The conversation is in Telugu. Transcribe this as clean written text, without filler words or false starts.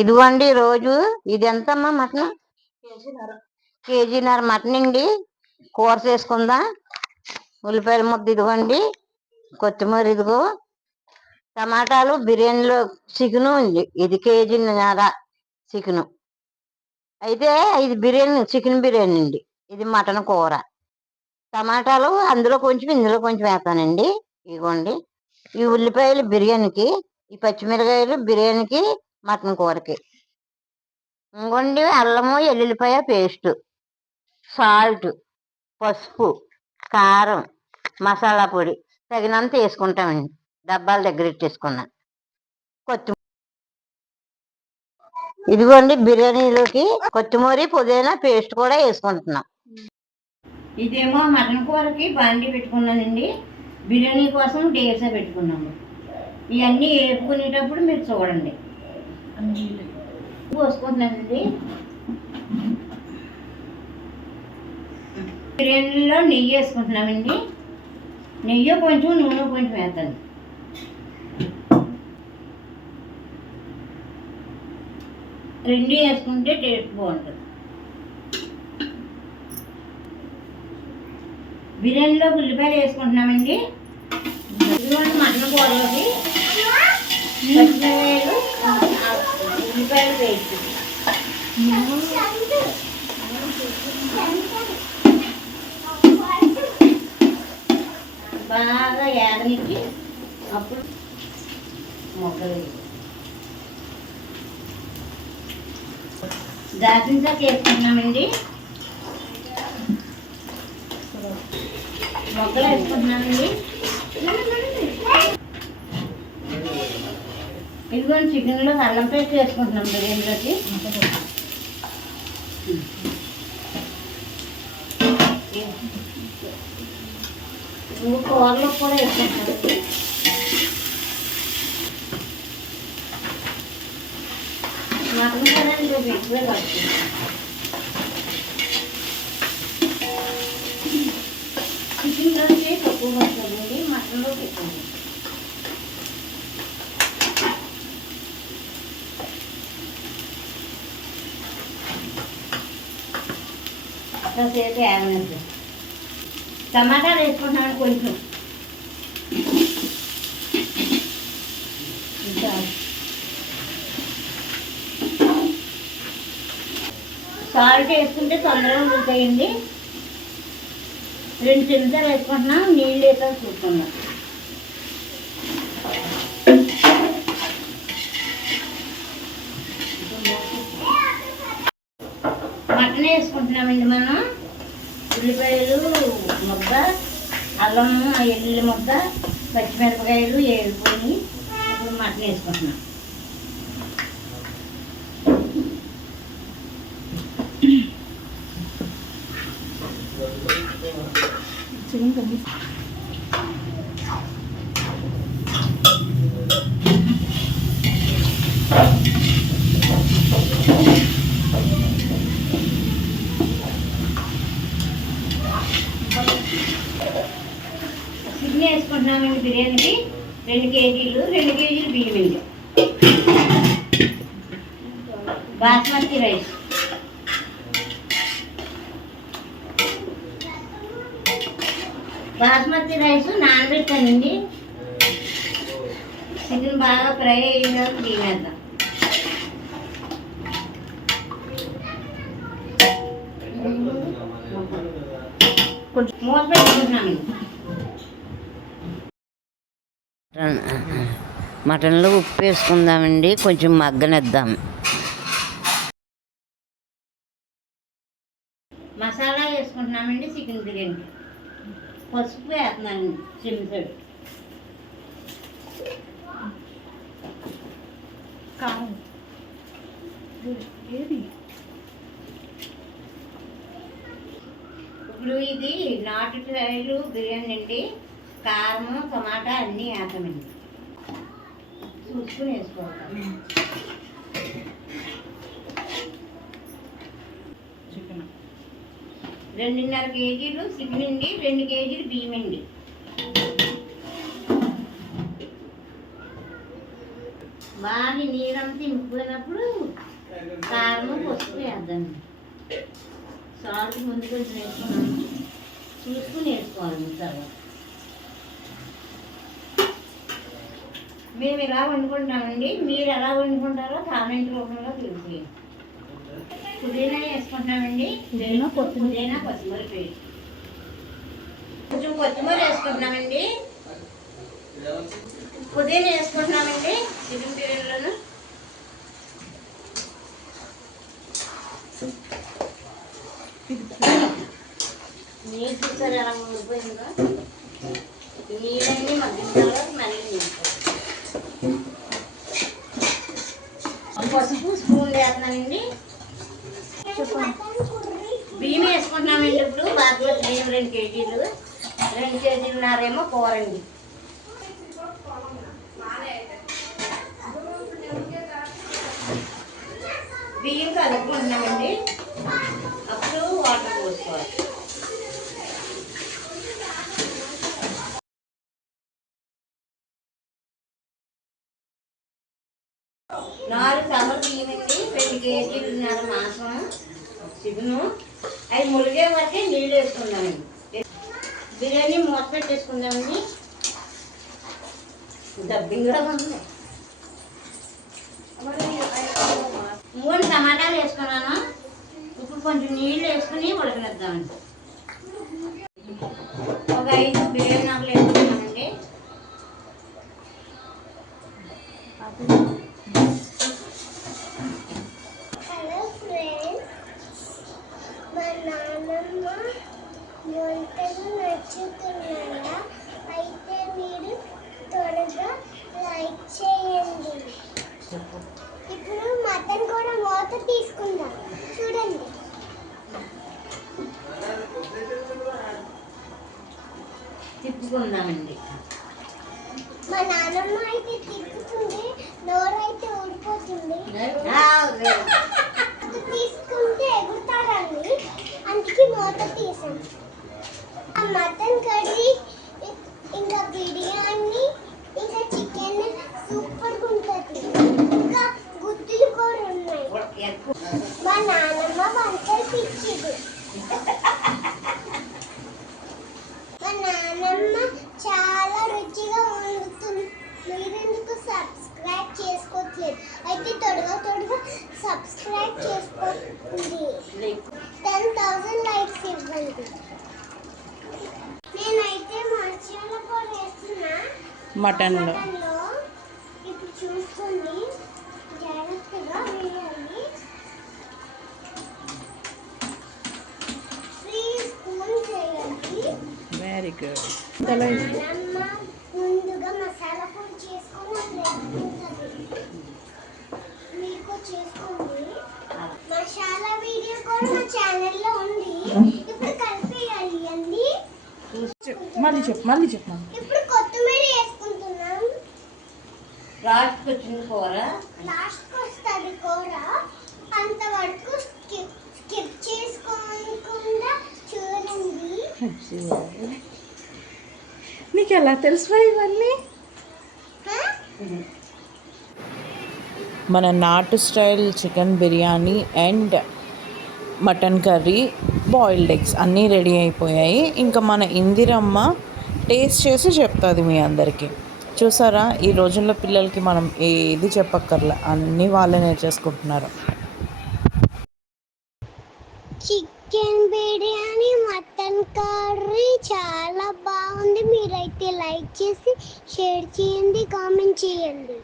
ఇదిగోండి రోజు ఇది ఎంతమ్మా మటన్? కేజీన్నర మటన్ అండి. కూర చేసుకుందాం. ఉల్లిపాయల ముద్ద ఇదిగోండి, కొత్తిమీర ఇదిగో, టమాటాలు, బిర్యానీలో చికెను ఉంది. ఇది కేజీన్నర చికెను. అయితే ఇది బిర్యానీ, చికెన్ బిర్యానీ అండి. ఇది మటన్ కూర. టమాటాలు అందులో కొంచెం ఇందులో కొంచెం వేస్తానండి. ఇదిగోండి ఈ ఉల్లిపాయలు బిర్యానీకి, ఈ పచ్చిమిరకాయలు బిర్యానీకి, మటన్ కూరకి. ఇంకోండి అల్లము ఎల్లుల్లిపాయ పేస్ట్, సాల్ట్, పసుపు, కారం, మసాలా పొడి తగినంత వేసుకుంటామండి. డబ్బాల దగ్గర ఇట్టేసుకున్నాను. కొత్తిమీర ఇదిగోండి బిర్యానీలోకి కొత్తిమీర పుదీనా పేస్ట్ కూడా వేసుకుంటున్నాం. ఇదేమో మటన్ కూరకి బాండీ పెట్టుకున్నానండి. బిర్యానీ కోసం డేసా పెట్టుకున్నాము. ఇవన్నీ వేపుకునేటప్పుడు మీరు చూడండి. పోసుకుంటున్నానండి. బిర్యానీలో నెయ్యి వేసుకుంటున్నామండి. నెయ్యి కొంచెం, నూనె కొంచెం వేస్తాను. రెండు వేసుకుంటే టేస్ట్ బాగుంటుంది. బిర్యానీలో ఉల్లిపాయలు వేసుకుంటున్నామండి. ఇదిగోండి మటన్ కూరలోకి పచ్చిమిరకాయలు, ఉల్లిపాయలు పేస్ట్ బాగా ఏగనిచ్చి అప్పుడు మొక్కలు దాచిన చాక వేసుకుంటున్నామండి. మొక్కలు వేసుకుంటున్నామండి. ఇదిగోండి చికెన్లో అల్లం పేస్ట్ వేసుకుంటున్నాం బిర్యానీలోకి. కూరలో కూడా వేసుకుంటున్నాం. మటన్ కూడా ఇంకొక ఎక్కువే పడుతుంది. చికెన్లోకి తక్కువ పడుతుందండి, మటన్లోకి ఎక్కువ. కాసేపు యావనండి. టమాటాలు వేసుకుంటున్నాను కొంచెం. సాల్ట్ వేసుకుంటే తొందరగా ఉడుకుతాయండి. 2 చెంచాలు వేసుకుంటున్నాం. నీళ్ళు వేసా చూసుకున్నాం. మటన్ వేసుకుంటున్నామండి మనం. ఉల్లిపాయలు ముద్ద, అల్లము ఎల్లుల్లి ముద్ద, పచ్చిమిరపకాయలు వేసుకొని ఇప్పుడు మటన్ వేసుకుంటున్నాం. చికెన్ వేసుకుంటున్నామండి. బిర్యానీకి 2 కేజీలు, 2 కేజీలు బియ్యం అండి. బాస్మతి రైస్, బాస్మతి రైస్ నానబెట్టానండి. చికెన్ బాగా ఫ్రై అయిన తర్వాత బియ్యం వేద్దాం. కొంచెం మూత పెట్టుకుంటున్నామండి. మటన్లో ఉప్పు వేసుకుందామండి, కొంచెం మగ్గనిద్దాం. మసాలా వేసుకుంటున్నామండి. చికెన్ బిర్యానీ పసుపు వేస్తున్నానండి. చెంచాడు కారం. ఇప్పుడు ఇది నాటు స్టైలు బిర్యానీ అండి. కారము, టమాటా అన్నీ వేస్తామండి. చూసుకుని వేసుకోవాలి. చికెన్ 2.5 కేజీలు చికెన్ అండి, 2 కేజీలు బియ్యం అండి. బాగా నీరంతా ఇంకిపోయినప్పుడు కారం పసుపు వేద్దామండి. సాల్ట్ ముందు కొంచెం వేసుకున్నాము, చూసుకుని వేసుకోవాలి. తర్వాత మేము ఎలా వండుకుంటామండి, మీరు ఎలా వండుకుంటారో కామెంట్ రూపంలో తెలియజేయండి. పుదీనా వేసుకుంటామండి, పుదీనా కొత్తిమీర పేస్ట్, కొంచెం కొత్తిమీర వేసుకుంటున్నామండి, పుదీనా వేసుకుంటున్నామండి. చికెన్ బిర్యానీలోను నీళ్ళు చూసారు ఎలా ఊరిపోయిందో, నీళ్ళన్నీ మగ్గిన తర్వాత మళ్ళీ పసుపు స్పూన్ వేస్తున్నామండి. బియ్యం వేసుకుంటున్నామండి. ఇప్పుడు బాస్మతి బియ్యం 2 కేజీలు, 2 కేజీలున్నారేమో కూర అండి. బియ్యం కలుపుకుంటున్నామండి. అప్పుడు వాటర్ పోసుకోవాలి. 4 కవర్లు బియ్యం అండి, 2 కేజీలున్నర మాంసం చికెను. అవి మురిగే వరకే నీళ్ళు వేసుకుందామండి. బిర్యానీ మూత పెట్టేసుకుందామండి. డబ్బింగ్గా ఉంది. 3 టమాటాలు వేసుకున్నాను. ఇప్పుడు కొంచెం నీళ్ళు వేసుకుని ఉడకనిద్దామండి. ఒక 5 బిర్యానీ ఆకులు వేసుకున్నామండి. హలో ఫ్రెండ్స్, మా నాన్నమ్మ వంటలు నచ్చుతున్నాయా? అయితే మీరు త్వరగా లైక్ చేయండి. ఇప్పుడు మటన్ కూడా మూత తీసుకుందాం, చూడండి. తిప్పుకుందామండి. మా నాన్నమ్మ అయితే తిప్పుతుంది, నోరైతే ఊడిపోతుంది. తీసుకుంటే ఎగురుతారని అందుకే మూత తీసాం. ఆ మటన్ కర్రీ, ఇంకా బిర్యానీ, ఇంకా చికెన్ సూపర్గా ఉంటుంది. ఇంకా గుత్తులు కూడా ఉన్నాయి. మా నాన్నమ్మ వంటలు పిచ్చిది. మా నాన్నమ్మ చాలా రుచిగా వండుతుంది. మీరెందుకు సబ్స్క్రైబ్ చేసుకోవట్లేదు? అయితే త్వరగా సబ్స్క్రైబ్ చేసుకోండి. 10,000 లైక్స్ ఇవ్వండి. నేనైతే మసాలా పొడి వేస్తున్నా మటన్లో. ఇప్పుడు చూసుకోండి, జాగ్రత్తగా వేయాలి. 3 స్పూన్స్ వేయాలి. Very good. నాన్నమ్మ ముందుగా మసాలా పొడి చేసుకొని మీకు చేసుకోండి. మసాలా వీడియో కూడా మా ఛానల్లో ఉంది. ఇప్పుడు కలిపేయాలి అండి. మళ్ళీ చెప్పు. ఇప్పుడు కొత్తిమీర వేసుకుంటున్నాం. లాస్ట్కి వచ్చింది కూర. లాస్ట్కి వస్తుంది కూర. అంతవరకు స్కిప్ చేసుకోకుండా చూడండి. నీకు ఎలా తెలుసు ఇవన్నీ? మన నాటు style chicken biryani and mutton curry, boiled eggs అన్నీ రెడీ అయిపోయాయి. ఇంకా మన ఇందిరమ్మ టేస్ట్ చేసి చెప్తుంది మీ అందరికీ. చూసారా, ఈ రోజుల్లో పిల్లలకి మనం ఏది చెప్పక్కర్లే, అన్నీ వాళ్ళే నేర్చేసుకుంటున్నారు. చికెన్ బిర్యానీ, మటన్ కర్రీ చాలా బాగుంది. మీరైతే లైక్ చేసి షేర్ చేయండి, కామెంట్ చేయండి.